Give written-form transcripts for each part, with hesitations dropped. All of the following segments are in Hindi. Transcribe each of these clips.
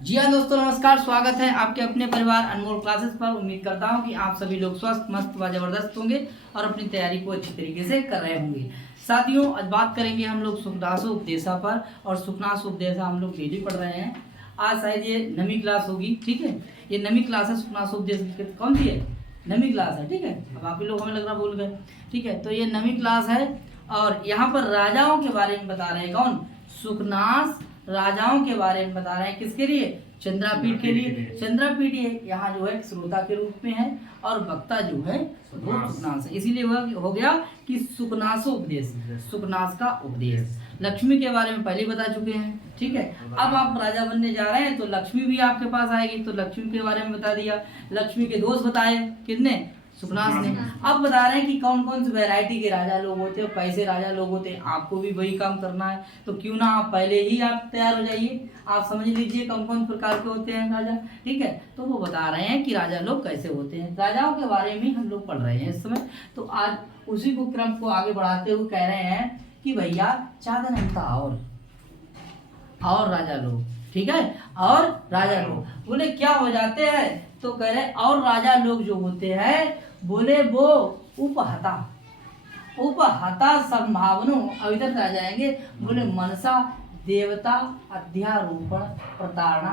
जी हाँ दोस्तों, नमस्कार। स्वागत है आपके अपने परिवार अनमोल क्लासेस पर। उम्मीद करता हूँ कि आप सभी लोग स्वस्थ, मस्त व जबरदस्त होंगे और अपनी तैयारी को अच्छी तरीके से कर रहे होंगे। साथियों, आज बात करेंगे हम लोग सुखदासो उपदेशा पर, और सुखनासो उपदेशा हम लोग डेली पढ़ रहे हैं। आज शायद ये नवी क्लास होगी, ठीक है। ये नवी क्लास है। सुखनासो उपदेश कौन सी है? नवी क्लास है, ठीक है। अब आप ही लोग हमें लग रहा भूल गए, ठीक है। तो ये नवी क्लास है और यहाँ पर राजाओं के बारे में बता रहे हैं। कौन? सुखनास राजाओं के बारे में बता रहे हैं। किसके लिए? चंद्रापीठ के लिए। चंद्रापीठ यहाँ जो है श्रोता के रूप में है और वक्ता जो है वो सुखनास है। इसीलिए हो गया कि सुखनासो उपदेश, सुखनास का उपदेश। लक्ष्मी के बारे में पहले बता चुके हैं, ठीक है। अब आप राजा बनने जा रहे हैं तो लक्ष्मी भी आपके पास आएगी, तो लक्ष्मी के बारे में बता दिया। लक्ष्मी के दोष बताए किसने? सुखनास ने। अब बता रहे हैं कि कौन कौन सी वैरायटी के राजा लोग होते हैं, कैसे राजा लोग होते हैं। आपको भी वही काम करना है, तो क्यों ना आप पहले ही आप तैयार हो जाइए। आप समझ लीजिए कौन कौन प्रकार के होते हैं राजा, ठीक है। तो वो बता रहे हैं कि राजा लोग कैसे होते हैं। राजाओं के बारे में हम लोग पढ़ रहे हैं इस समय। तो आज उसी को क्रम को आगे बढ़ाते हुए कह रहे हैं कि भैया चादर अंता और राजा लोग, ठीक है। और राजा लोग बोले क्या हो जाते हैं, तो कह रहे और राजा लोग जो होते हैं बोले वो उपहता संभावनो। अभी तक आ जाएंगे। बोले मनसा देवता अध्यारोपण प्रतारणा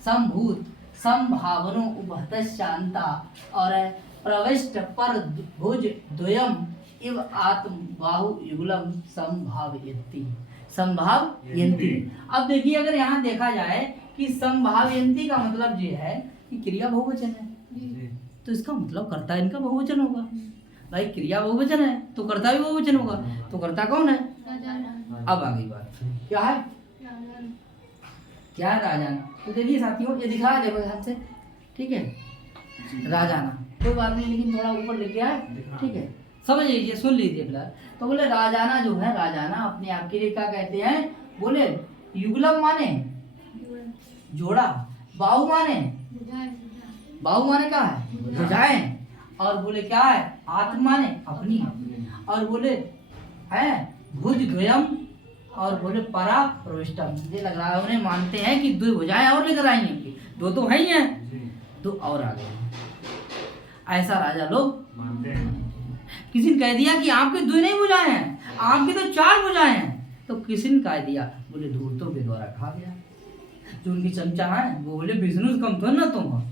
संभूत संभावनो उपहत शांता और प्रविष्ट पर भुज द्वयम इव आत्म बाहु युगलम संभावयन्ति। अब देखिए, अगर यहाँ देखा जाए कि संभावयन्ति का मतलब ये है कि क्रिया बहुवचन है, तो इसका मतलब कर्ता इनका बहुवचन होगा। भाई क्रिया बहुवचन है तो कर्ता भी बहुवचन होगा, तो कर्ता कौन है? अब आ गई बात, क्या है? क्या है? राजाना। तो देखिए साथियों, ये दिखा है, देखो ध्यान से, ठीक है। राजाना कोई बात नहीं, लेकिन थोड़ा ऊपर लिख गया है, ठीक है। समझ लीजिए, सुन लीजिए फिलहाल। तो बोले राजाना जो है, राजाना अपने आप के लिए क्या कहते हैं? बोले युगलम माने जोड़ा, बाहु माने क्या है? भुजाएं। और बोले क्या है? आत्मा माने अपनी। और बोले है भुज द्वयम, और बोले परा प्रविष्टम। मुझे लग रहा है उन्हें मानते हैं कि दो भुजाएं और लेकर आई हैं, दो तो है ही हैं, दो और आ गए। ऐसा राजा लोग मानते हैं। किसी ने कह दिया कि आपके दो नहीं भुजाएं हैं, आपकी तो चार भुजाएं हैं, तो किसी ने कह दिया, बोले धूर्तों के द्वारा कहा गया। जो उनकी चमचा है वो बोले विष्णु से कम थोड़ा ना तुम हो,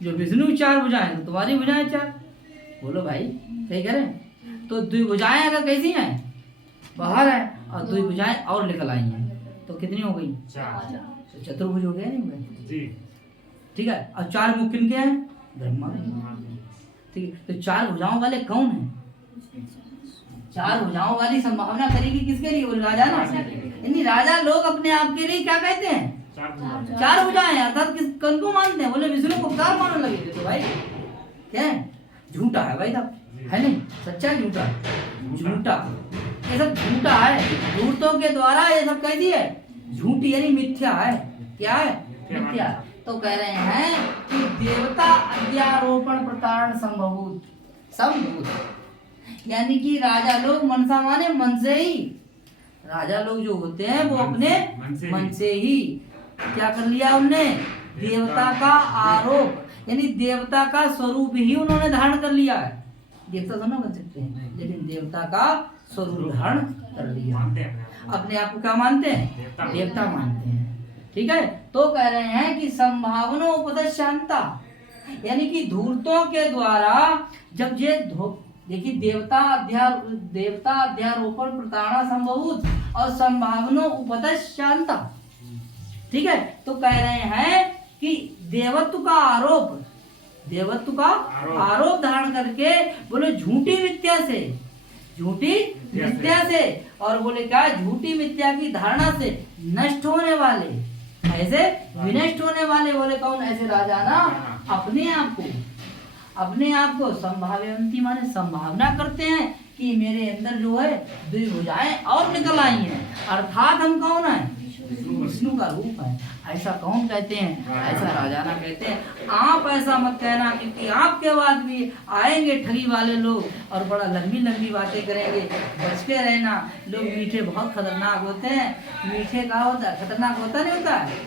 जो विष्णु चार भुजाएं तो तुम्हारी भुजाएं चार। बोलो भाई सही कह रहे हैं। तो दो भुजाएं अगर कैसी हैं? बाहर है, और दो भुजाएं और निकल आई हैं, तो कितनी हो गई? चार। तो चतुर्भुज हो गया नहीं हुआ? ठीक है। और चार मुख किनके हैं? ब्रह्मा। ठीक है। तो चार भुजाओं वाले कौन है? चार भुजाओं वाली संभावना करेगी किसके लिए? बोले राजा ना। यानी राजा लोग अपने आप के लिए क्या कहते हैं? चार भुजाएं। अर्थात किन को मानते हैं? बोले विष्णु को चार मानने लगे थे। तो भाई क्या है? झूठा है भाई साहब, है नहीं? सच्चा है झूठा? झूठा। ये सब झूठा है, झूठों के द्वारा ये सब कह दिए झूठी, यानी मिथ्या है। क्या है? मिथ्या। तो कह रहे हैं कि देवता अध्यारोपण प्रतारण संभूत, यानी कि राजा लोग मनसा माने मन से ही। राजा लोग जो होते हैं वो अपने मन से ही क्या कर लिया उनने? देवता का आरोप, यानी देवता का स्वरूप ही उन्होंने धारण कर लिया है। देवता तो ना बन सकते हैं, लेकिन देवता का स्वरूप धारण कर लिया। अपने आप को क्या मानते हैं? देवता मानते हैं, ठीक है। तो कह रहे हैं कि संभावना उपदश शांता, यानी कि धूर्तों के द्वारा जब ये देखिए देवता अध्यारोपण प्रतारणा संभवूत और संभावना उपदश शांता, ठीक है। तो कह रहे हैं कि देवत्व का आरोप धारण करके बोले झूठी मिथ्या से, और बोले क्या? झूठी मिथ्या की धारणा से नष्ट होने वाले, ऐसे विनष्ट होने वाले। बोले कौन? ऐसे राजा ना अपने आप को संभावयन्ति माने संभावना करते हैं कि मेरे अंदर जो है दो भुजाएं और निकल आई हैं। अर्थात हम कौन है? विष्णु का रूप है। ऐसा कौन कहते हैं? ऐसा राजाना कहते हैं। आप ऐसा मत कहना, क्योंकि आपके बाद भी आएंगे ठगी वाले लोग और बड़ा लंबी लंबी बातें करेंगे। बच के रहना। लोग मीठे बहुत खतरनाक होते हैं। मीठे का होता है, खतरनाक होता नहीं होता है?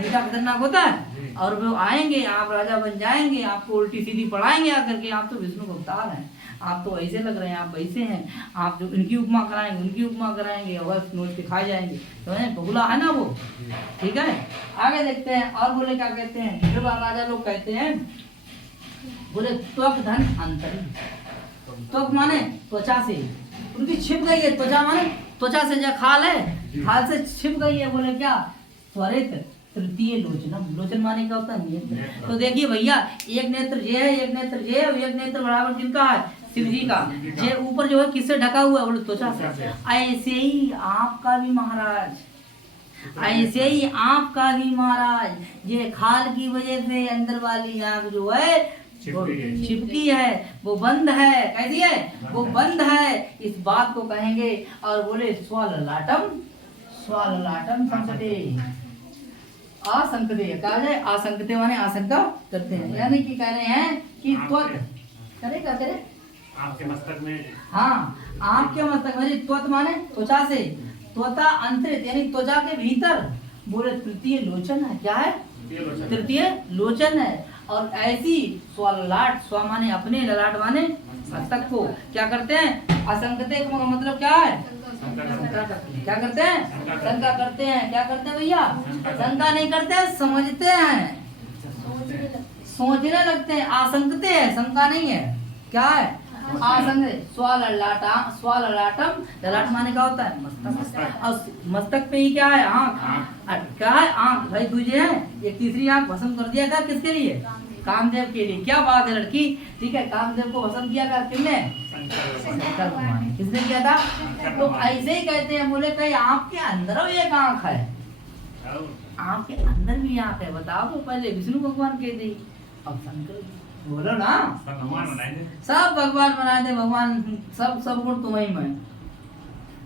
मीठा खतरनाक होता है। और वो आएंगे, आप राजा बन जाएंगे, आपको उल्टी सीधी पढ़ाएंगे आकर के, आप तो विष्णु को अवतार हैं, आप तो ऐसे लग रहे हैं, आप ऐसे हैं, आप जो इनकी उपमा कराएंगे उनकी उपमा कराएंगे और नोच के खाए जाएंगे। तो है बगुला है ना वो। ठीक है, आगे देखते हैं। और बोले क्या कहते हैं? फिर राजा लोग कहते हैं, बोले त्वक धन अंतरी। त्वक माने त्वचा से, उनकी छिप गई है। त्वचा माने त्वचा से जो खाल है, खाल से छिप गई है। बोले क्या? त्वरित तृतीय लोचनम। लोचन माने क्या होता है? नेत्र। तो देखिए भैया, एक नेत्र ये है, एक नेत्र ये है, और एक नेत्र बराबर किसका है? शिव जी का। ये ऊपर जो है किससे ढका हुआ है? बोले त्वचा से। ऐसे ही आपका भी महाराज, ऐसे ही आपका भी महाराज, ये खाल की वजह से अंदर वाली आंख जो है छिपकी है, वो बंद है। कैसी है? वो बंद है। इस बात को कहेंगे। और बोले स्वललाटम, स्वललाटम संकटे आसंकते। कहा जाए आसंकते माने आशंका करते हैं, यानी कि कह रहे हैं कि त्वक करे, क्या करे? आपके मस्तक में। हाँ, आपके मस्तक में। त्वत माने त्वचा से, त्वता अंतरित यानी त्वचा के भीतर। बोले तृतीय लोचन है। क्या है? तृतीय लोचन है। और ऐसी स्वललाट, स्व माने अपने, ललाट माने मस्तक को क्या करते हैं? असंकते का मतलब क्या है? क्या करते हैं? शंका करते हैं। क्या करते हैं भैया? शंका नहीं करते, समझते हैं, सोचने लगते हैं। आशंकते हैं, शंका नहीं है। क्या है? आशंक। स्वललाटम, ललाट माने क्या होता है? मस्तक। और मस्तक पे ही क्या है? आँख। क्या है? आँख। भाई दूजे है, एक तीसरी आँख भस्म कर दिया था। किसके लिए? कामदेव के लिए। क्या बात है लड़की। ठीक है, कामदेव को भस्म किया था किसने? शंकर भगवान ने। किसने किया था? तो ऐसे ही कहते हैं। बोले कहीं आपके अंदर भी एक आँख है, आपके अंदर भी आँख है। बताओ, तो पहले विष्णु भगवान कह दी, अब शंकर। बोलो ना, सब भगवान बनाए थे। भगवान सब गुण तुम्हें में।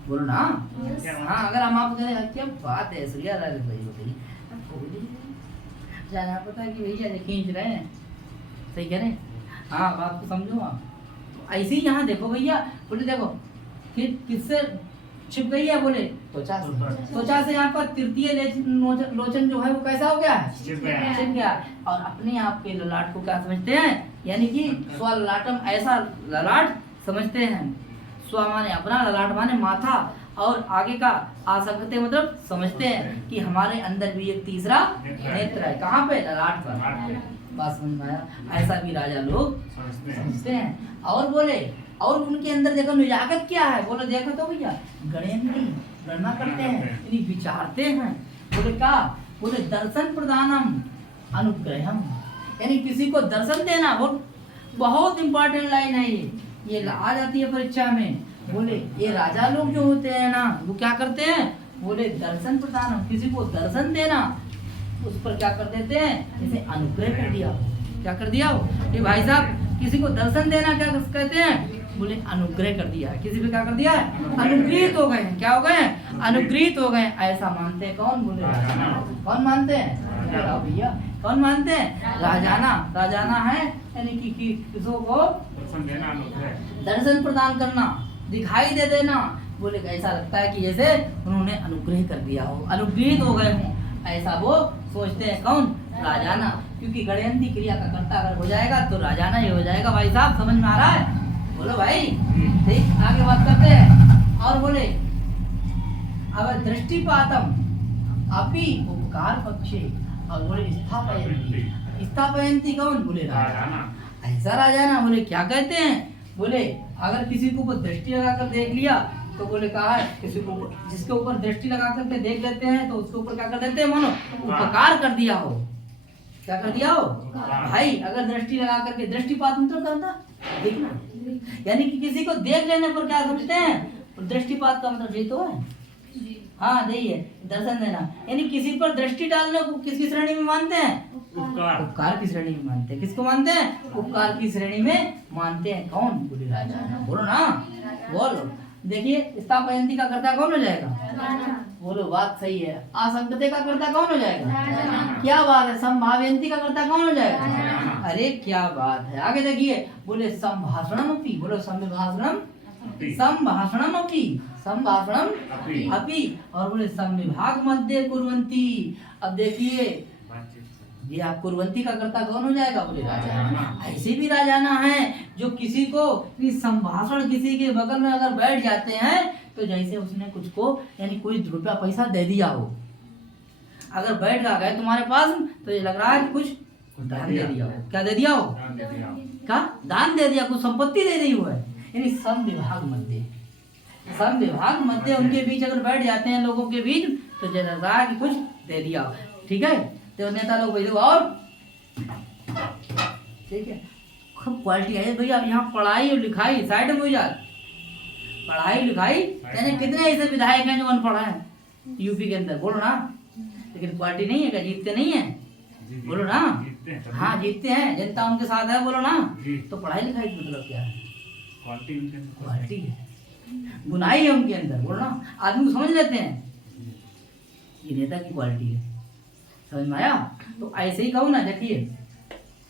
बोलो ना। हाँ, अगर हम आपको कहें क्या बात है श्रिया भाई, जाना पता है कि भैया खींच रहे हैं, सही कह रहे हैं। हाँ, बात को समझो आप। तो ऐसे ही यहाँ देखो भैया, बोले देखो फिर किससे छिप गई है? बोले त्वचा से। त्वचा से यहाँ पर तृतीय लोचन जो है वो कैसा हो गया है? छिप गया। और अपने आप के ललाट को क्या समझते हैं? यानी कि स्वललाटम, ऐसा ललाट समझते हैं। स्व माने अपना, ललाट माने माथा, और आगे का आसंकते मतलब समझते हैं कि हमारे अंदर भी एक तीसरा नेत्र है। कहाँ पे? ललाट पर। बात समझ में आया? ऐसा भी राजा लोग समझते हैं। और बोले, और उनके अंदर देखो निजाकत क्या है? बोले देखो तो भैया, गणेन्द्री गणना करते हैं, यानी विचारते हैं। बोले क्या? बोले दर्शन प्रदानम अनुग्रहम, यानी किसी को दर्शन देना। बहुत इंपॉर्टेंट लाइन है ये आ जाती है परीक्षा में। बोले ये राजा लोग जो होते हैं ना, वो क्या करते हैं? बोले दर्शन प्रदानम, किसी को दर्शन देना, उस पर क्या कर देते हैं? जैसे अनुग्रह कर दिया। क्या कर दिया हो? ये भाई साहब, किसी को दर्शन देना क्या कहते हैं? बोले अनुग्रह कर दिया। किसी पे क्या कर दिया है? अनुग्रहित हो गए। क्या हो गए? अनुग्रहित हो गए। ऐसा मानते हैं कौन? बोले कौन मानते हैं? भैया कौन मानते हैं? राजाना। राजाना है यानी कि किसी को दर्शन प्रदान करना, दिखाई दे देना। बोले ऐसा लगता है कि जैसे उन्होंने अनुग्रह कर दिया हो, अनुग्रहित हो गए हों, ऐसा वो सोचते हैं। कौन? राजाना। क्योंकि गणयंती क्रिया का कर्ता अगर हो जाएगा तो राजाना ही हो जाएगा। भाई साहब समझ में आ रहा है? बोलो भाई। ठीक, आगे बात करते हैं। और बोले अगर दृष्टिपातम अपि उपकार पक्षे, और बोले स्थापयंती। स्थापयंती कौन? बोले राजाना। ऐसा राजाना। बोले क्या कहते हैं? बोले अगर किसी को दृष्टि लगाकर देख लिया तो बोले कहा है, किसी को जिसके ऊपर दृष्टि लगा करके देख लेते हैं तो उसके ऊपर क्या कर देते हैं? मानो उपकार कर दिया हो। क्या कर दिया हो भाई? अगर दृष्टि लगा करके, दृष्टिपात मतलब करता देखना, यानी कि किसी को देख लेने पर क्या समझते हैं? दृष्टिपात का मतलब ये तो है। हाँ, यही है दर्शन देना। यानी किसी पर दृष्टि डालने को किसकी श्रेणी में मानते हैं? उपकार की श्रेणी में मानते हैं। किसको मानते हैं? उपकार की श्रेणी में मानते हैं। कौन? बोले राजा। बोलो ना, बोलो। देखिए स्थापयंती का कर्ता कौन हो जाएगा? बोलो बात सही है। आसक्तते का कर्ता कौन हो जाएगा? क्या बात है। संभावयंती का कर्ता कौन हो जाएगा? अरे क्या बात है। आगे देखिए, बोले संभाषणम अपि, बोलो संभाषणम, संभाषणम अपि, संभाषणम अपि, और बोले संविभाग मध्य कुर्वन्ति। अब देखिए ये आप कुर्वन्ती का कर्ता कौन हो जाएगा? बोले राजा। ऐसे भी राजाना है जो किसी को संभाषण, किसी के बगल में अगर बैठ जाते हैं तो जैसे उसने कुछ को यानी कोई रुपया पैसा दे दिया हो, अगर बैठ गए तुम्हारे पास तो ये लग रहा है कि कुछ दान दे दिया हो। क्या दे दिया हो? क्या दान दे दिया, कुछ संपत्ति दे दी हो है। यानी संविभाग मध्य, संविभाग मध्य उनके बीच अगर बैठ जाते हैं लोगों के बीच तो जैसा लग रहा है कि कुछ दे दिया हो। ठीक है, तो नेता लोग भेजो और ठीक है खूब क्वालिटी है भैया। यहाँ पढ़ाई और लिखाई साइड में हो जाए, पढ़ाई लिखाई यानी कितने ऐसे विधायक हैं जो अनपढ़ हैं यूपी के अंदर, बोलो ना। लेकिन क्वालिटी नहीं है क्या? जीतते नहीं है, बोलो ना। हाँ जीतते हैं, जनता उनके साथ है, बोलो ना। तो पढ़ाई लिखाई का मतलब क्या है? क्वालिटी है, गुनाही है उनके अंदर, बोलो ना। आदमी को समझ लेते हैं ये नेता की क्वालिटी है, समझ में आया? तो ऐसे ही कहूँ ना, देखिए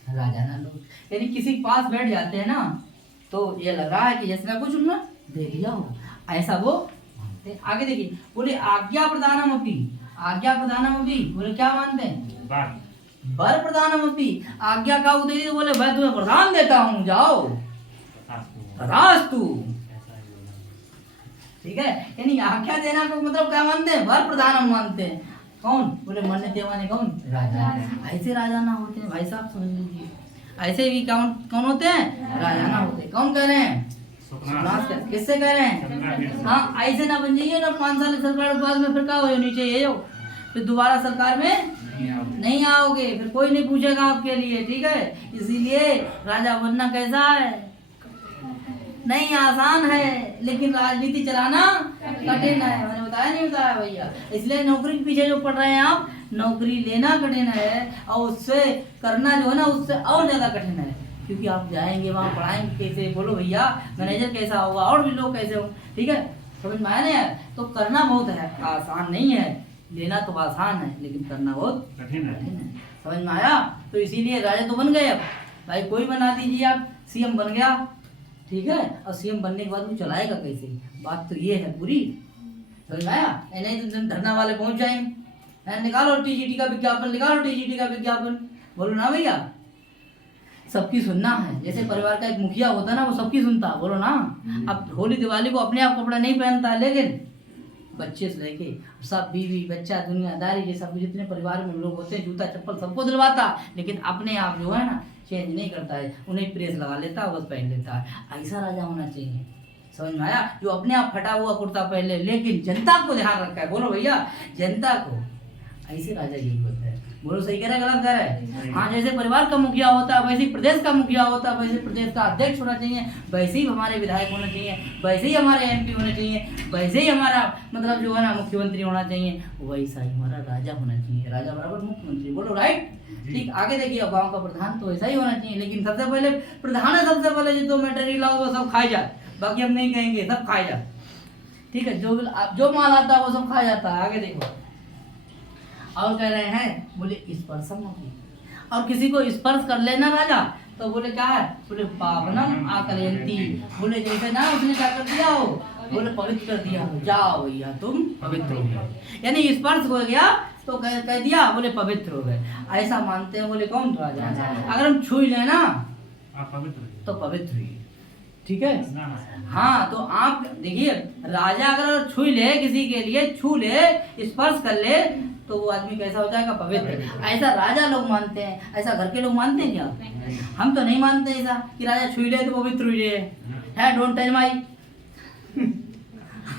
राजाना लोग यानी किसी के पास बैठ जाते हैं ना तो ये लग रहा है कि जैसे कुछ उन्होंने दे दिया हो, ऐसा वो मानते हैं। आगे देखिए, बोले आज्ञा प्रदानम अपि, आज्ञा प्रदानम अपि, बोले क्या मानते हैं? वर प्रदानम अपि, आज्ञा का उद्देश्य बोले मैं तुम्हें प्रदान देता हूँ, जाओ तथास्तु। ठीक है, यानी आज्ञा देना को मतलब क्या मानते हैं? वर प्रदानम मानते हैं। कौन? बोले मन्य देवाने कौन? राजा। ऐसे राजाना होते हैं भाई साहब, समझ लीजिए। ऐसे भी कौन कौन होते हैं? राजाना होते हैं। कौन कह रहे हैं? किससे कह रहे हैं? हाँ ऐसे ना बन जाइए ना 5 साल सरकार के बाद में फिर क्या हो नीचे ये हो, फिर दोबारा सरकार में नहीं आओगे, फिर कोई नहीं पूछेगा आपके लिए। ठीक है, इसीलिए राजा बनना कैसा है? नहीं आसान है, लेकिन राजनीति चलाना कठिन है। मैंने बताया नहीं बताया भैया? इसलिए नौकरी के पीछे जो पड़ रहे हैं आप, नौकरी लेना कठिन है और उससे करना जो है ना उससे और ज्यादा कठिन है, क्योंकि आप जाएंगे वहाँ पढ़ाएंगे कैसे, बोलो भैया मैनेजर कैसा होगा और भी लोग कैसे होंगे। ठीक है, समझ में आया ना यार? तो करना बहुत है, आसान नहीं है। लेना तो आसान है लेकिन करना बहुत कठिन है। समझ में आया? तो इसीलिए राजा तो बन गए। अब भाई कोई बना दीजिए आप, सीएम बन गया, ठीक है, और सीएम बनने के बाद वो चलाएगा कैसे? बात तो ये है पूरी। समझ में आया? नहीं तो धरना वाले पहुंच जाएंगे, निकालो टीजीटी का विज्ञापन, निकालो टीजीटी का विज्ञापन, बोलो ना भैया। सबकी सुनना है, जैसे परिवार का एक मुखिया होता है ना, वो सबकी सुनता, बोलो ना। अब होली दिवाली को अपने आप कपड़ा नहीं पहनता, लेकिन बच्चे से लेके सब बीवी बच्चा दुनियादारी ये सब जितने परिवार में लोग होते हैं जूता चप्पल सबको दिलवाता, लेकिन अपने आप जो है ना चेंज नहीं करता है, उन्हें प्रेस लगा लेता है, बस पहन लेता है। ऐसा राजा होना चाहिए। समझ में आया? जो अपने आप फटा हुआ कुर्ता पहन ले लेकिन जनता को ध्यान रखा है, बोलो भैया जनता को। ऐसे राजा यही होता है। बोलो सही कह रहा है गलत कह रहा है? हाँ, जैसे परिवार का मुखिया होता है वैसे ही प्रदेश का मुखिया होता है, वैसे प्रदेश का अध्यक्ष होना चाहिए, वैसे ही हमारे विधायक होने चाहिए, वैसे ही हमारे एमपी होने चाहिए, वैसे ही हमारा मतलब जो है ना मुख्यमंत्री होना चाहिए, वैसा ही हमारा राजा होना चाहिए। राजा बराबर मुख्यमंत्री, बोलो राइट? ठीक। आगे देखिए, गाँव का प्रधान तो ऐसा ही होना चाहिए, लेकिन सबसे पहले प्रधान है, सबसे पहले जो मटेरियल लाओ वो सब खाई जाए, बाकी हम नहीं कहेंगे, सब खाई जाए। ठीक है, जो माल आता है वो सब खा जाता है। आगे देखो और कह रहे हैं, बोले स्पर्शम होगी, और किसी को स्पर्श कर लेना राजा तो बोले क्या है? बोले पावनम आकलयंती, बोले जैसे ना उसने क्या कर दिया हो, बोले पवित्र कर दिया हो, जाओ भैया तुम पवित्र हो गए। यानी स्पर्श हो गया तो कह दिया बोले पवित्र हो गए, ऐसा मानते हैं। बोले कौन? तो राजा। अगर हम छू लेना तो पवित्र हुई। ठीक है, हाँ। तो आप देखिए राजा अगर छू ले, किसी के लिए छू ले, स्पर्श कर ले तो वो आदमी कैसा हो जाएगा? पवित्र। ऐसा राजा लोग मानते हैं, ऐसा घर के लोग मानते हैं क्या? हम तो नहीं मानते ऐसा कि राजा छू ले तो पवित्र हुई है। Don't touch my.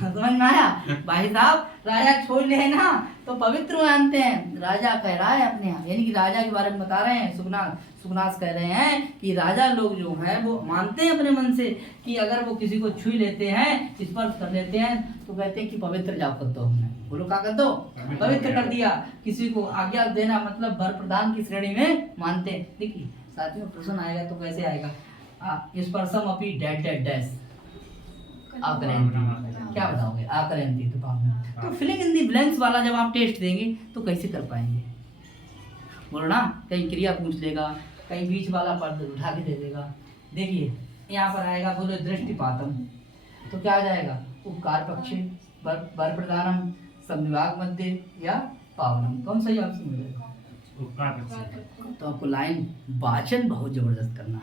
समझ में आया भाई साहब? राजा छोड़ ले ना तो पवित्र मानते हैं। राजा कह रहा है अपने आप, यानी कि राजा के बारे में बता रहे हैं सुखनाथ कह रहे हैं कि राजा लोग जो हैं वो मानते हैं अपने मन से कि अगर वो किसी को छू लेते हैं, स्पर्श कर लेते हैं तो कहते हैं कि पवित्र जाप कर दो। हमने बोलो क्या कर दो? पवित्र कर दिया। किसी को आज्ञा देना मतलब वर प्रदान की श्रेणी में मानते हैं। देखिए साथ में प्रश्न आएगा तो कैसे आएगा? स्पर्शम अपि डैश डैश डैश आकरयंती। क्या बताओगे? आकरयंती तो तो फिलिंग इन दी ब्लैंक्स वाला जब आप टेस्ट देंगे तो कैसे कर पाएंगे? बोलो ना, कहीं क्रिया पूछ लेगा, कहीं बीच वाला पद उठा के दे देगा। देखिए यहाँ पर आएगा, बोलो दृष्टिपातम, तो क्या आ जाएगा? उपकार पक्षे, वर प्रदानम, संविभाग मध्य या पावनम। कौन सही ऑप्शन मिलेगा? उपकार पक्षे। तो आपको लाइन वाचन बहुत जबरदस्त करना है,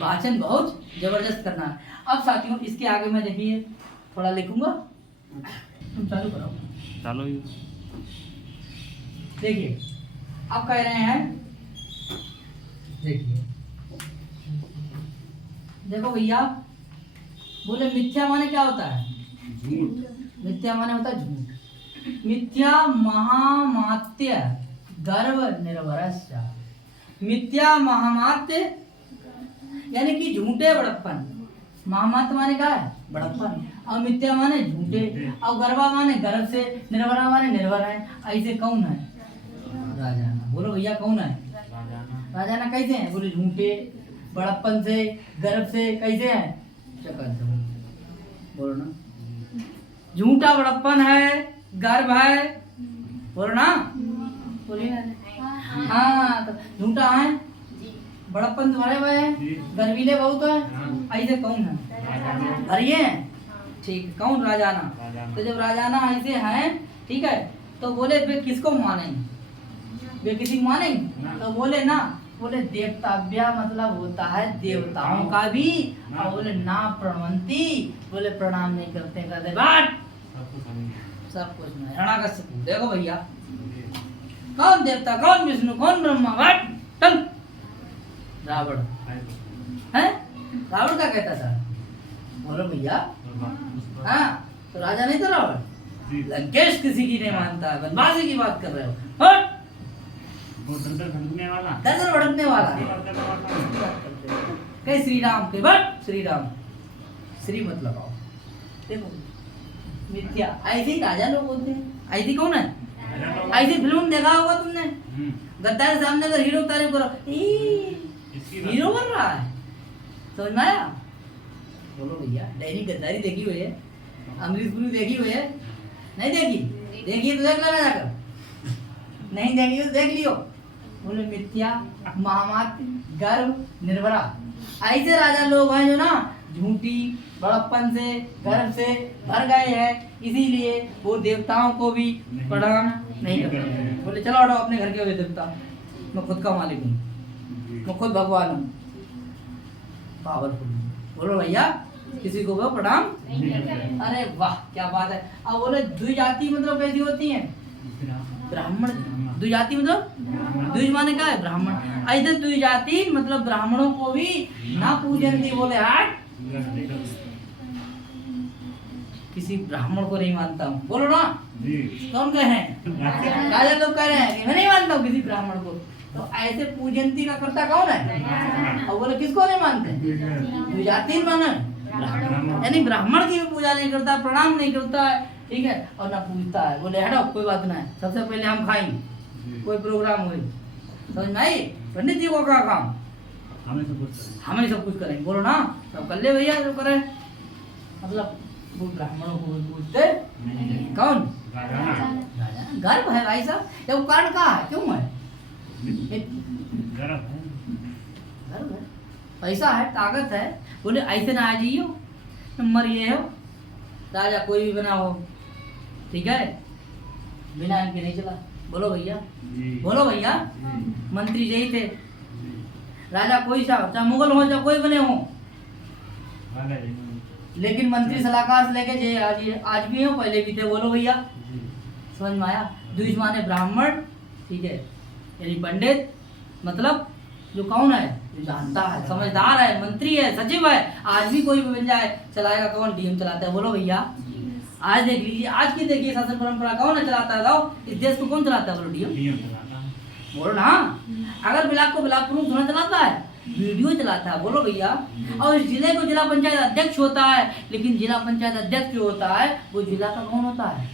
वाचन बहुत जबरदस्त करना है। अब साथियों इसके आगे मैं देखिए थोड़ा लिखूंगा, तुम चालू करो। चलो देखिए अब कह रहे हैं, देखिए देखो भैया, बोले मिथ्या माने क्या होता है? झूठ। मिथ्या माने होता है झूठ। मिथ्या महामात्य गर्व निर्भरस्य। मिथ्या महामात्य यानी कि झूठे बड़प्पन। महामात्य माने क्या है? बड़प्पन। और मिथ्या माने झूठे, और गर्वा माने गर्व से, निर्भरा माने निर्भर है। ऐसे कौन है? राजाना। बोलो भैया कौन है? राजाना कैसे हैं? बोले झूठे, बड़प्पन से, गर्व से, कैसे हैं? चकल से। बोलो ना, झूठा बड़प्पन है, गर्व है, बोलो ना, बोलिए ना। हाँ तो झूठा है, बड़प्पन से भरे हुए हैं, गर्वीले बहुत है। ऐसे कौन है? भरिए ठीक, कौन? राजाना। तो जब राजाना ऐसे हैं, ठीक है, तो बोले वे किसको मानेंगे? वे किसी को मानेंगे? तो बोले ना, बोले देवताभ्या मतलब होता है देवताओं का भी, और बोले ना प्रणवंती, बोले प्रणाम नहीं करते, कहते बाट सब कुछ नहीं। रणाकश्यप, देखो भैया कौन देवता, कौन विष्णु, कौन ब्रह्मा, बाट चल। रावण है, रावण क्या कहता था? बोलो भैया, हाँ तो राजा नहीं था रावण। लंकेश किसी की नहीं मानता है, बनवासी की बात कर रहे हो। हट, वो दर भटकने वाला। दर भटकने वाला कहीं श्री राम के, बट श्री राम, श्री मत लगाओ। देखो मिथ्या, ऐसे ही राजा लोग होते हैं। ऐसे कौन है? ऐसी फिल्म देखा होगा तुमने, गद्दार सामने अगर हीरो तारीफ करो, हीरो बन रहा है, समझ में आया? बोलो भैया, दैनिक गद्दारी देखी हुई है? अमरीश पुरी देखी हुई है? नहीं देखी? देखिए तो देख लेना जाकर, नहीं देखी तो देख लियो। बोले मिथ्या, महामात्य, गर्व, निर्भरा, ऐसे राजा लोग हैं जो ना झूठी, बड़प्पन से, गर्व से भर गए हैं, इसीलिए वो देवताओं को भी प्रणाम नहीं करते। बोले चलो हटो, अपने घर के हुए देवता, मैं खुद का मालिक हूँ, मैं खुद भगवान हूँ, पावरफुल। बोलो भैया किसी को वो प्रणाम। अरे वाह क्या बात है। अब बोले द्विजाति मतलब कैसी होती है? ब्राह्मण। द्विजाति मतलब, द्विज माने क्या है? ब्राह्मण। ऐसे द्विजाति मतलब ब्राह्मणों को भी ना पूजन थी। बोले हाट, किसी ब्राह्मण को नहीं मानता हूँ। बोलो ना, कौन कहे हैं? राजा लोग कह रहे हैं कि मैं नहीं मानता हूँ किसी ब्राह्मण को। तो ऐसे पूजनती का कर्ता कौन है? और बोले किसको नहीं मानते? द्विजाति माने यानी ब्राह्मण की भी पूजा नहीं करता, प्रणाम नहीं करता है, ठीक है, और ना पूजता है। बोले हटो कोई बात नहीं, सबसे पहले हम खाएंगे, कोई प्रोग्राम हुई, समझ में आई? पंडित जी को क्या काम? हमें सब कुछ करेंगे। बोलो ना, सब कर ले भैया, जो करे। मतलब वो ब्राह्मणों को पूजते कौन? राजा। गर्व है भाई साहब, ये उपकार का है, क्यों है? गर्व है, पैसा है, ताकत है। बोले ऐसे ना आ जाइयो, नंबर ये हो, राजा कोई भी बना हो, ठीक है, बिना इनके नहीं चला। बोलो भैया, बोलो भैया, मंत्री यही थे, राजा कोई सा, चाहे मुगल हो चाहे कोई बने हो, लेकिन मंत्री सलाहकार से लेके जे आज भी हो, पहले भी थे। बोलो भैया, समझ में आया? द्विज माने ब्राह्मण, ठीक है, यानी पंडित, मतलब जो कौन है? जो जानता है, समझदार है, मंत्री है, सचिव है। आज भी कोई भी बन जाए, चलाएगा कौन? डीएम चलाता है। बोलो भैया, आज देख लीजिए, आज की देखिए शासन परंपरा कौन है चलाता है? बताओ, इस देश को कौन चलाता है? बोलो डीएम चलाता है। बोलो ना, अगर ब्लॉक को ब्लॉक प्रमुख थोड़ा चलाता है, वीडियो चलाता है। बोलो भैया, और इस जिले को जिला पंचायत अध्यक्ष होता है, लेकिन जिला पंचायत अध्यक्ष जो होता है वो जिला का कौन होता है?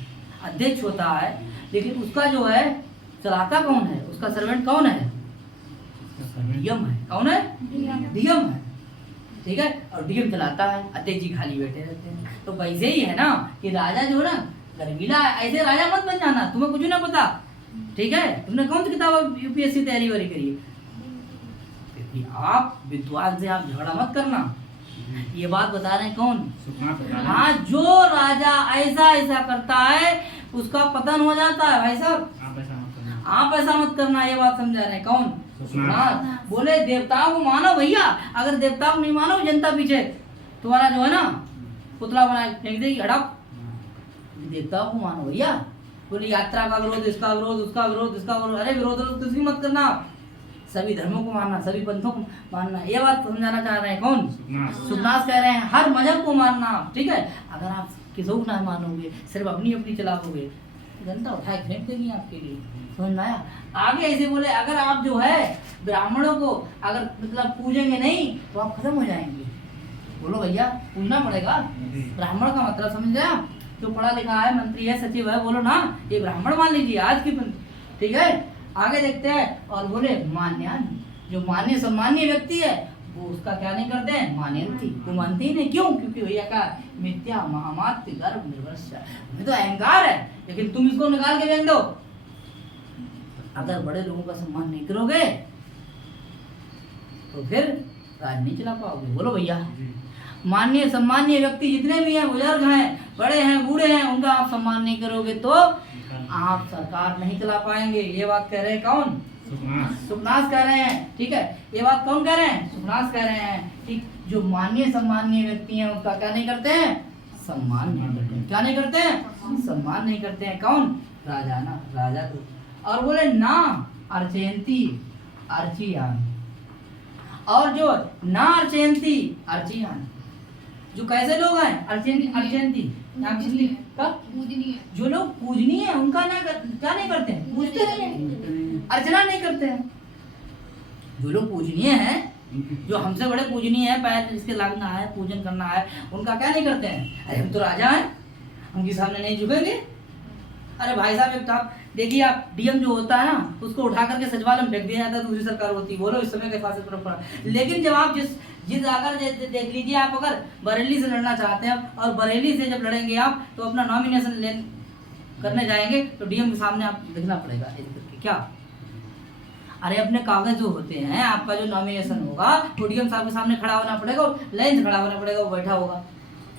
अध्यक्ष होता है, लेकिन उसका जो है चलाता कौन है? उसका सर्वेंट कौन है? डीएम है। कौन है? डीएम है, ठीक है, और डीएम चलाता है, अध्यक्ष जी खाली बैठे रहते हैं। तो वैसे ही है ना कि राजा जो है ना गर्मीला ऐसे राजा मत बन जाना, तुम्हें कुछ ना पता, ठीक है। तुमने कौन सी किताब यूपीएससी तैयारी वारी करी है? क्योंकि आप विद्वान से आप झगड़ा मत करना, ये बात बता रहे हैं कौन? सुखनाथ बता रहे हैं। हाँ, जो राजा ऐसा ऐसा करता है उसका पतन हो जाता है भाई साहब। आप ऐसा मत करना। आप ऐसा मत करना, ये बात समझा रहे हैं कौन? सुखनाथ। सुखनाथ। बोले देवताओं को मानो भैया, अगर देवताओं को नहीं मानो जनता पीछे तुम्हारा जो है ना पुतला बना के फेंक देगी, हड़प। देवताओं को मानो भैया। बोले यात्रा का विरोध, इसका विरोध, उसका विरोध, इसका विरोध, अरे विरोध कुछ भी मत करना, सभी धर्मों को मानना, सभी पंथों को मानना, ये बात समझाना चाह रहे हैं कौन? सुखनाथ। सुखनाथ कह रहे हैं हर मजहब को मानना, ठीक है। अगर आप किसी को ना मानोगे, सिर्फ अपनी अपनी चलाओगे, जनता उठा के फेंक देगी आपके लिए, समझ में आया? आगे ऐसे बोले अगर आप जो है ब्राह्मणों को अगर मतलब पूजेंगे नहीं तो आप खत्म हो जाएंगे। बोलो भैया, पूजना पड़ेगा। ब्राह्मण का मतलब समझ गए आप? जो पढ़ा लिखा है, मंत्री है, सचिव है, बोलो ना ये ब्राह्मण मान लीजिए आज की, ठीक है। आगे देखते हैं और बोले मान्यान, जो मान्य सम्मान्य व्यक्ति है वो उसका क्या नहीं करते हैं? मान्यंती, वो मानते ही नहीं। क्यों? क्योंकि भैया का मिथ्या महामात्य गर्भ निर्वश्य, ये तो अहंकार है, लेकिन तुम इसको निकाल के फेंक दो। अगर बड़े लोगों का सम्मान नहीं करोगे तो फिर राज नहीं चला पाओगे। बोलो भैया, मान्य सम्मान्य व्यक्ति जितने भी हैं, बुजुर्ग हैं, बड़े हैं, बूढ़े हैं, उनका आप सम्मान नहीं करोगे तो आप सरकार नहीं चला पाएंगे। ये बात कह रहे हैं कौन? सुखनाथ कह रहे हैं, ठीक है। ये बात कौन कह रहे हैं? सुखनाथ कह रहे हैं, ठीक। जो मान्य सम्मान्य व्यक्ति हैं उनका क्या नहीं करते हैं? सम्मान नहीं करते हैं। क्या नहीं करते हैं? सम्मान नहीं करते हैं। कौन? राजा ना, राजा तो। और बोले ना अर्चयंती अर्चियान, और जो ना अर्चयंती अर्चियान, जो कैसे लोग हैं? अर्चयंती जो लोग पूजनीय है उनका ना क्या नहीं करते हैं? पूजते नहीं हैं, अर्चना नहीं करते हैं। जो लोग पूजनीय हैं, जो हमसे बड़े पूजनीय है, पैर इसके लगना है, पूजन करना है, उनका क्या नहीं करते हैं? अरे हम तो राजा हैं, उनके सामने नहीं झुकेंगे। अरे भाई साहब, एक आप देखिए, आप डीएम जो होता है ना उसको उठा करके सचिवालय में फेंक दिया जाता है, दूसरी सरकार होती है। बोलो इस समय के फासिल परंपरा। लेकिन जब आप जिस अगर देख लीजिए, आप अगर बरेली से लड़ना चाहते हैं और बरेली से जब लड़ेंगे आप तो अपना नॉमिनेशन करने जाएंगे तो डीएम के सामने आप दिखना पड़ेगा क्या? अरे अपने कागज जो होते हैं, आपका जो नॉमिनेशन होगा वो डीएम साहब के सामने खड़ा होना पड़ेगा, और लाइन से खड़ा होना पड़ेगा, वो बैठा होगा।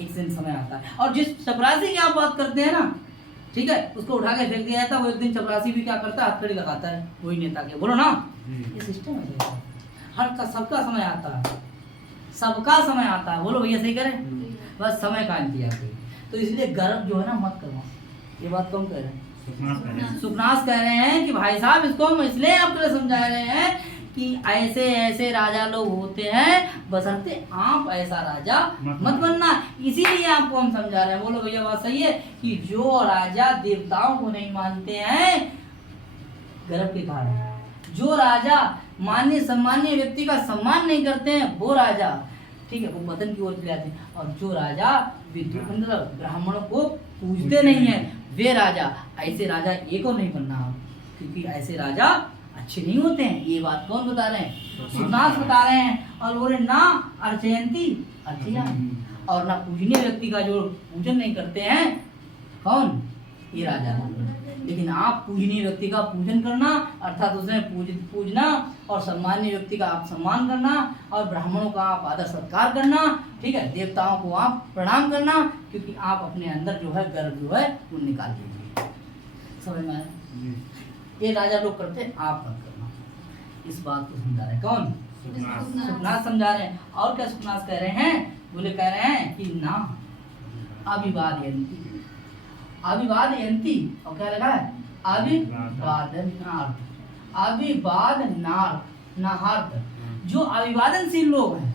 एक दिन समय आता है। और जिस चपरासी की आप बात करते हैं ना, ठीक है, उसको उठा के फेंक दिया जाता है, वो एक दिन चपरासी भी क्या करता है? हथकड़ी लगाता है वही नेता के। बोलो ना, ये सिस्टम है। हर का सबका समय आता है, सबका समय आता है। बोलो भैया, सही करें? बस समय का इंतजार करिए। तो इसलिए गर्व जो है ना मत करो। ये बात कौन कह रहे हैं? सुखनाथ कह रहे हैं कि भाई साहब, इसको हम इसलिए आपको समझा रहे हैं कि ऐसे ऐसे राजा लोग होते हैं, बशर्ते आप ऐसा राजा मत बनना। इसीलिए आपको हम समझा रहे हैं। बोलो भैया, बात सही है कि जो राजा देवताओं को नहीं मानते हैं गर्भ के कारण, जो राजा मान्य सम्मान्य व्यक्ति का सम्मान नहीं करते हैं, वो राजा, ठीक है, वो पतन की ओर चले जाते हैं। और जो राजा मतलब ब्राह्मणों को पूजते नहीं है, वे राजा, ऐसे राजा एक और नहीं बनना, क्योंकि ऐसे राजा अच्छे नहीं होते हैं। ये बात कौन बता रहे हैं? सुखनाथ बता रहे हैं। और बोले ना अर्चयंती अर्चयान, और ना पूजनीय व्यक्ति का जो पूजन नहीं करते हैं, कौन? ये राजा। लेकिन आप पूजनीय व्यक्ति का पूजन करना, अर्थात उसे पूजना, और सम्मान्य व्यक्ति का आप सम्मान करना, और ब्राह्मणों का आप आदर सत्कार करना, ठीक है, देवताओं को आप प्रणाम करना, क्योंकि आप अपने अंदर जो है गर्व जो है वो निकाल दीजिए। समझ में आया? ये राजा लोग करते हैं, आप मत करना। इस बात को समझा रहे कौन? सुखनाथ समझा रहे हैं। और क्या सुखनाथ कह रहे हैं? बोले कह रहे हैं कि ना अभिवादयन्ति, अभिवादयन्ति, और क्या लगा है? अभिवादनार्थ, अभिवादनार्थ, जो अभिवादनशील लोग हैं,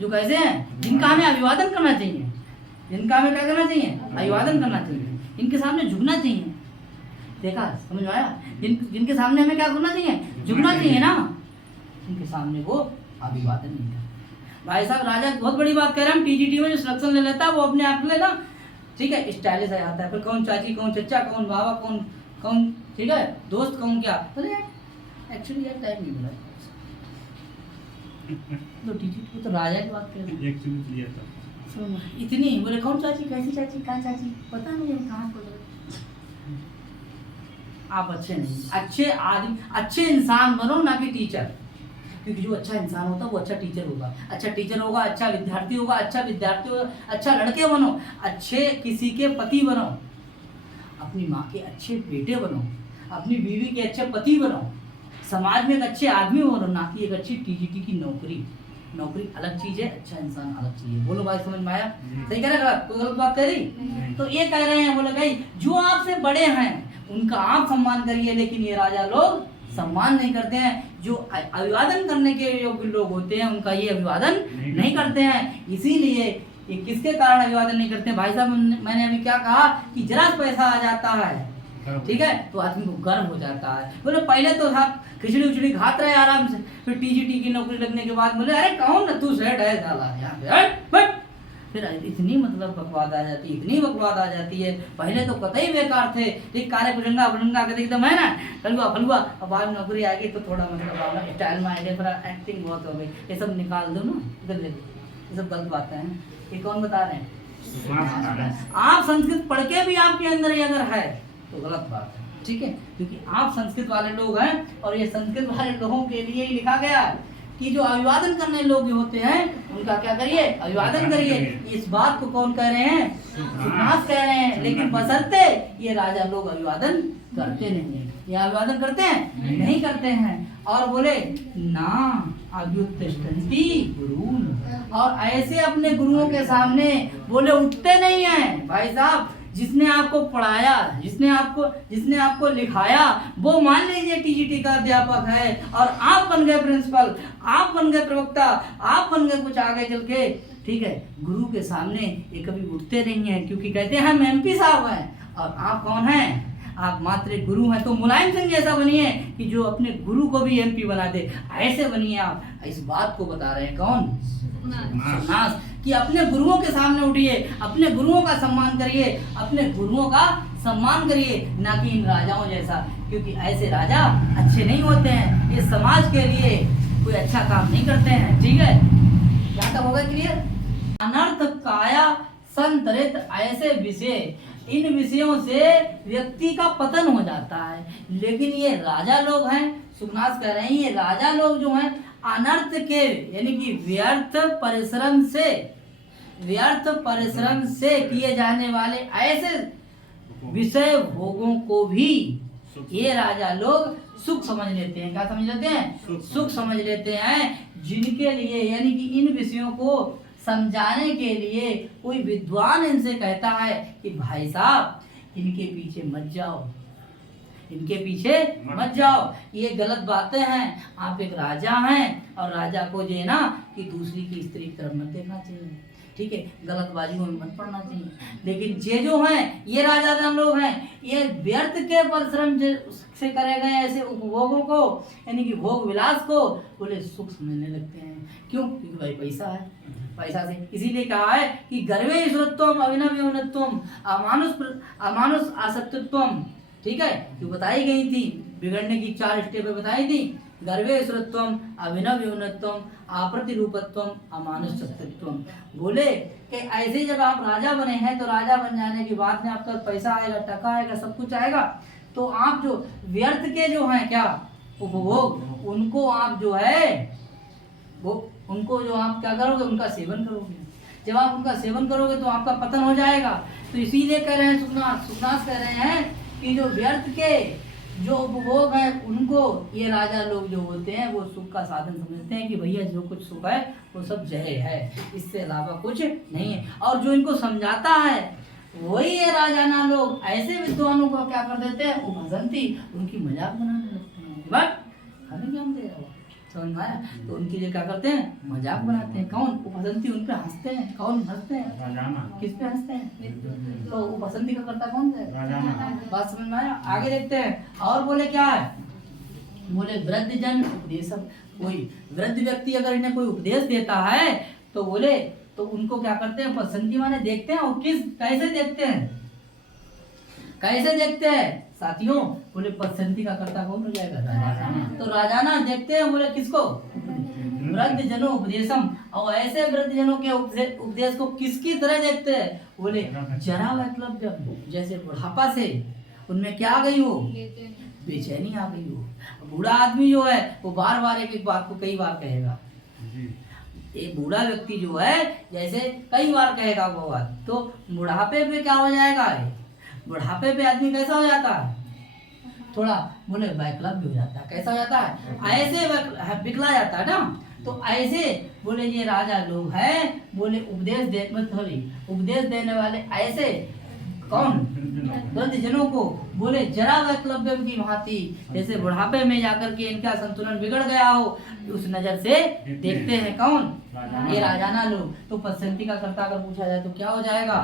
जो कैसे हैं? जिनका हमें अभिवादन करना चाहिए, जिनका हमें क्या करना चाहिए? अभिवादन करना चाहिए, इनके सामने झुकना चाहिए। देखा, समझ में आया? जिनके सामने हमें क्या करना चाहिए? झुकना चाहिए ना, उनके सामने वो अभिवादन नहीं करते। भाई साहब, राजा बहुत बड़ी बात कह रहे हैं। हम टीजीटी में जो सिलेक्शन ले लेता है वो अपने आप लेना, ठीक है, स्टाइलिश आ जाता है। फिर कौन चाची, कौन चचा, कौन बाबा, कौन ठीक है, दोस्त कौन, क्या। तो एक्चुअली यार टाइम नहीं मिला तो टीजीटी को तो राजा की बात कर रहे हैं। इतनी बोले कौन चाची, कैसी चाची, कहाँ चाची, पता नहीं कहाँ को। आप अच्छे नहीं, अच्छे आदमी, अच्छे इंसान बनो ना कि टीचर, क्योंकि जो अच्छा इंसान होता है वो अच्छा टीचर होगा, अच्छा टीचर होगा, अच्छा विद्यार्थी होगा, अच्छा विद्यार्थी होगा, अच्छा लड़के बनो, अच्छे किसी के पति बनो, अपनी माँ के अच्छे बेटे बनो, अपनी बीवी के अच्छे पति बनो, समाज में एक अच्छे आदमी बनो, ना कि एक अच्छी टीजीटी की नौकरी। नौकरी अलग चीज है, अच्छा इंसान अलग चीज है। बोलो भाई, समझ में आया? सही कह रहे हैं? कोई गलत बात कह रही? तो ये कह रहे हैं, बोले भाई जो आपसे बड़े हैं उनका आप सम्मान करिए, लेकिन ये राजा लोग सम्मान नहीं करते हैं। जो अभिवादन करने के योग्य लोग होते हैं उनका ये अभिवादन नहीं करते हैं। इसीलिए ये किसके कारण अभिवादन नहीं करते हैं? भाई साहब, मैंने अभी क्या कहा कि जरा पैसा आ जाता है, ठीक है, तो आदमी को गर्व हो जाता है। बोले पहले तो आप खिचड़ी उचड़ी खाते रहे आराम से, फिर टीजीटी की नौकरी लगने के बाद बोले अरे कौन ना तू सेठ है साला यहाँ पे, हट। फिर इतनी मतलब बकवाद आ जाती है, इतनी बकवाद आ जाती है। पहले तो कतई बेकार थे, ठीक, कारे भुजंगा भुजंगा के एकदम है ना, फलुआ फलुआ। अब बाद नौकरी आ गई तो थोड़ा मतलब स्टाइल में आ गए, थोड़ा एक्टिंग बहुत हो गई। ये सब निकाल दो ना, इधर ले लो, ये सब गलत बातें हैं। ये कौन बता रहे हैं? आप संस्कृत पढ़ के भी आपके अंदर ये अगर है तो गलत बात है, ठीक है, क्योंकि आप संस्कृत वाले लोग हैं और ये संस्कृत वाले लोगों के लिए ही लिखा गया है कि जो अभिवादन करने लोग होते हैं उनका क्या करिए, अभिवादन करिए। इस बात को कौन कह रहे हैं? सुखनाथ कह रहे हैं। लेकिन बशर्ते ये राजा लोग अभिवादन करते नहीं है। ये अभिवादन करते हैं? नहीं करते हैं। और बोले ना अभ्युत्तिष्ठन्ति गुरून्, और ऐसे अपने गुरुओं के सामने बोले उठते नहीं है। भाई साहब, जिसने आपको पढ़ाया, जिसने आपको लिखाया, वो मान लीजिए टीजीटी का अध्यापक है और आप बन गए प्रिंसिपल, आप बन गए प्रवक्ता, आप बन गए कुछ आगे चल के, ठीक है, गुरु के सामने ये कभी उठते नहीं है, क्योंकि कहते हैं हम एमपी साहब हैं और आप कौन हैं? आप मात्र एक गुरु हैं। तो मुलायम सिंह जैसा बनिए कि जो अपने गुरु को भी एमपी बना दे, ऐसे बनिए आप। इस बात को बता रहे हैं कौन? सुखनाथ, कि अपने गुरुओं के सामने उठिए, अपने गुरुओं का सम्मान करिए, अपने गुरुओं का सम्मान करिए, ना कि इन राजाओं जैसा, क्योंकि ऐसे राजा अच्छे नहीं होते हैं, ये समाज के लिए कोई अच्छा काम नहीं करते हैं। ठीक है, क्या तक होगा क्लियर? अनर्थ काया संतरित ऐसे विषय, इन विषयों से व्यक्ति का पतन हो जाता है। लेकिन ये राजा लोग हैं, सुखनाथ कह रहे हैं, ये राजा लोग जो हैं अनर्थ के यानी कि व्यर्थ परिश्रम से किए जाने वाले ऐसे विषय भोगों को भी ये राजा लोग सुख समझ लेते हैं। क्या समझ लेते हैं? सुख समझ लेते हैं, जिनके लिए यानी कि इन विषयों को समझाने के लिए कोई विद्वान इनसे कहता है कि भाई साहब इनके पीछे मत जाओ, इनके पीछे मत जाओ, ये गलत बातें हैं। आप एक राजा हैं और राजा को जो है ना कि दूसरी की स्त्री की तरफ मत देखना चाहिए, ठीक है, गलतबाजियों में मत पड़ना चाहिए। लेकिन ये जो हैं ये राजा लोग हैं, ये व्यर्थ के परिश्रम से करे गए ऐसे उपभोगों को यानी कि भोग विलास को बोले सुख समझने लगते हैं। क्यों? क्योंकि भाई पैसा है, पैसा से। इसीलिए कहा है कि गर्वे ईश्वरत्वम अभिनव यौनत्वम अमानुष आसक्तत्वम, ठीक है, जो बताई गई थी बिगड़ने की 4 स्टेपें बताई थी। गर्वेश्वरत्वम अभिनव यौनत्वम अप्रतिरूपत्वम अमानुष सत्यत्वम। बोले कि ऐसे जब आप राजा बने हैं तो राजा बन जाने के बाद में आपका पैसा आएगा, टका आएगा, सब कुछ आएगा, तो आप जो व्यर्थ के जो हैं क्या उपभोग, उनको आप जो है वो उनको जो आप क्या करोगे, उनका सेवन करोगे। जब आप उनका सेवन करोगे तो आपका पतन हो जाएगा। तो इसीलिए कह रहे हैं सुखनाथ कह रहे हैं कि जो व्यर्थ के जो उपभोग है उनको ये राजा लोग जो होते हैं वो सुख का साधन समझते हैं कि भैया जो कुछ सुख है वो सब जय है, इससे अलावा कुछ नहीं है। और जो इनको समझाता है वही ये राजाना लोग ऐसे विद्वानों को क्या कर देते हैं, उपहसंती, उनकी मजाक बनाने लगते हैं। बट हमें क्या दे रहा, समझ में आया? तो उनके लिए क्या करते हैं, मजाक बनाते हैं। कौन? उपहसंती, उन पे हंसते हैं। कौन हंसते हैं? किस पे हंसते हैं? तो उपहसंती का करता कौन है? बात समझ में आया? आगे देखते हैं। और बोले क्या है, बोले वृद्ध जन उपदेशक, कोई वृद्ध व्यक्ति अगर इन्हें कोई उपदेश देता है तो बोले तो उनको क्या करते हैं, पसंदी माने देखते हैं। और कैसे देखते हैं, कैसे देखते हैं साथियों? बोले पसंदी का करता कौन हो जाएगा, राजाना। तो राजाना देखते हैं, बोले किसको? वृद्ध जनों उपदेशम, और ऐसे वृद्ध जनों के उपदेश को किसकी तरह देखते हैं? बोले जरा वैक्लव्य, जैसे बुढ़ापा से उनमें क्या आ गई हो, बेचैनी आ गई हो। बूढ़ा आदमी जो है वो बार बार एक एक बात को कई बार कहेगा। एक बूढ़ा व्यक्ति जो है जैसे कई बार कहेगा वो बात, तो बुढ़ापे पे क्या हो जाएगा, बुढ़ापे पे आदमी कैसा हो जाता है, थोड़ा बोले वैकल्पिक हो जाता है। कैसा हो जाता है, ऐसे बिकला जाता है ना। तो ऐसे बोले ये राजा लोग हैं, बोले उपदेश देने वाले ऐसे कौन, वृद्ध जनों को बोले जरा वैकल्प्य की भांति, जैसे बुढ़ापे में जाकर के इनका संतुलन बिगड़ गया हो, उस नजर से देखते हैं कौन, ये राजाना लोग। तो पश्चंती का कर्ता अगर पूछा जाए तो क्या हो जाएगा,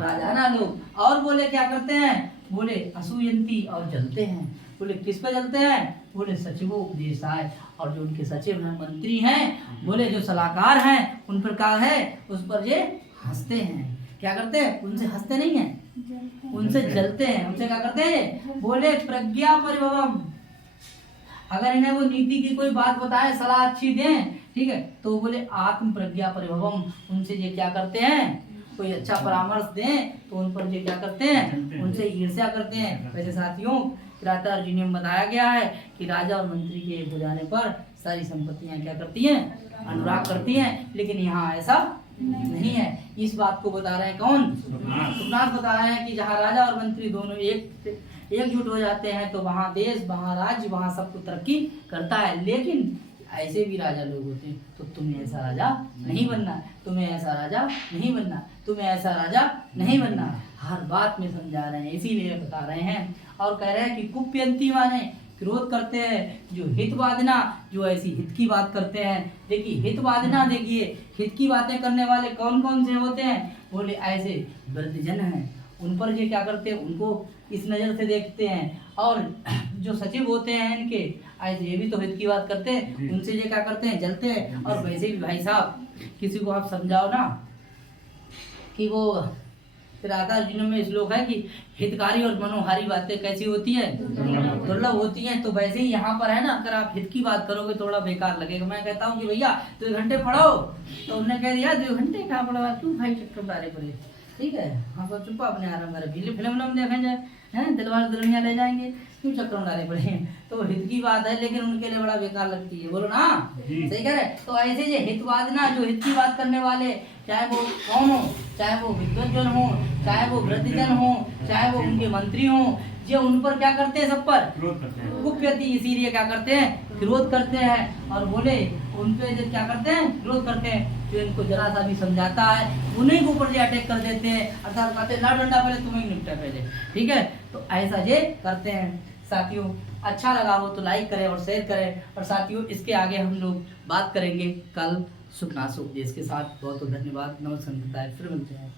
राजाना लोग। और बोले क्या करते हैं, बोले असूयंती, और जलते हैं। बोले किस पे जलते हैं, बोले सचिवों उपदेशाय, और जो उनके सचिव हैं, मंत्री हैं, बोले जो सलाहकार हैं, उन पर क्या है, उस पर ये हंसते हैं। क्या करते हैं, उनसे हंसते नहीं है, उनसे जलते हैं। उनसे क्या करते हैं, बोले प्रज्ञा परिभवम, अगर इन्हें वो नीति की कोई बात बताए, सलाह अच्छी दें, ठीक है, तो बोले आत्म प्रज्ञा परिभवम, उनसे ये क्या करते हैं, कोई अच्छा परामर्श दें तो उन पर ये क्या करते हैं, उनसे ईर्ष्या करते हैं। वैसे साथियों किराता अर्जुनी में बताया गया है कि राजा और मंत्री के हो जाने पर सारी संपत्तियां क्या करती हैं, अनुराग करती हैं, लेकिन यहाँ ऐसा नहीं है। इस बात को बता रहे हैं कौन, सुखनाथ बता रहे हैं कि जहाँ राजा और मंत्री दोनों एकजुट हो जाते हैं तो वहाँ देश, वहाँ राज्य, वहाँ सब कुछ तरक्की करता है। लेकिन ऐसे भी राजा लोग होते हैं, तो तुम्हें ऐसा राजा नहीं बनना, तुम्हें ऐसा राजा नहीं बनना, तुम्हें ऐसा राजा नहीं बनना। हर बात में समझा रहे हैं, इसीलिए बता रहे हैं। और कह रहे हैं कि कुप्यंती माने क्रोध करते हैं, जो हितवादना, जो ऐसी हित की बात करते हैं। देखिए हितवादना, देखिए हित की बातें करने वाले कौन कौन से होते हैं, बोले ऐसे वृद्धजन हैं, उन पर ये क्या करते हैं, उनको इस नज़र से देखते हैं। और जो सचिव होते हैं इनके, ऐसे ये भी तो हित की बात करते हैं, उनसे ये क्या करते हैं, जलते हैं। और वैसे भी भाई साहब किसी को आप समझाओ ना कि वो किराता अर्जुन में श्लोक है कि हितकारी और मनोहारी बातें कैसी होती है, दुर्लभ होती हैं। तो वैसे ही यहाँ पर है ना, अगर आप हित की बात करोगे थोड़ा बेकार लगेगा। मैं कहता हूँ कि भैया 2 घंटे पढ़ो, तो उन्होंने कह दिया 2 घंटे कहाँ पढ़ा, क्यों भाई चक्कर डाले पड़े, ठीक है, हाँ तो चुप अपने आराम करें, फिल्म देखें जाए हैं, दिलवार दुल्हनिया ले जाएंगे, क्यों चक्कर डाले पड़े हैं। तो हित की बात है, लेकिन उनके लिए बड़ा बेकार लगती है, बोलो ना, सही कह रहे। तो ऐसे ये हितवादना, जो हित की बात करने वाले, चाहे वो कौन हो, चाहे वो विद्वज्जन हो, चाहे वो वृद्धजन हो, चाहे वो उनके मंत्री हो, ये उन पर क्या करते हैं, सब पर कुप्यति, इसीलिए क्या करते हैं, क्रोध करते हैं। और बोले उन पे जो क्या करते हैं, क्रोध करते हैं। जो इनको जरा सा भी समझाता है उन्हीं के ऊपर ये अटैक कर देते हैं, अर्थात कहते हैं ला डंडा पहले तुम्हें निपटा पहले, ठीक है। तो ऐसा ये करते हैं। साथियों अच्छा लगा हो तो लाइक करें और शेयर करें। और साथियों इसके आगे हम लोग बात करेंगे कल सुखनाथ उपदेश के साथ। बहुत बहुत धन्यवाद, नमस्कार, फिर मिलते हैं।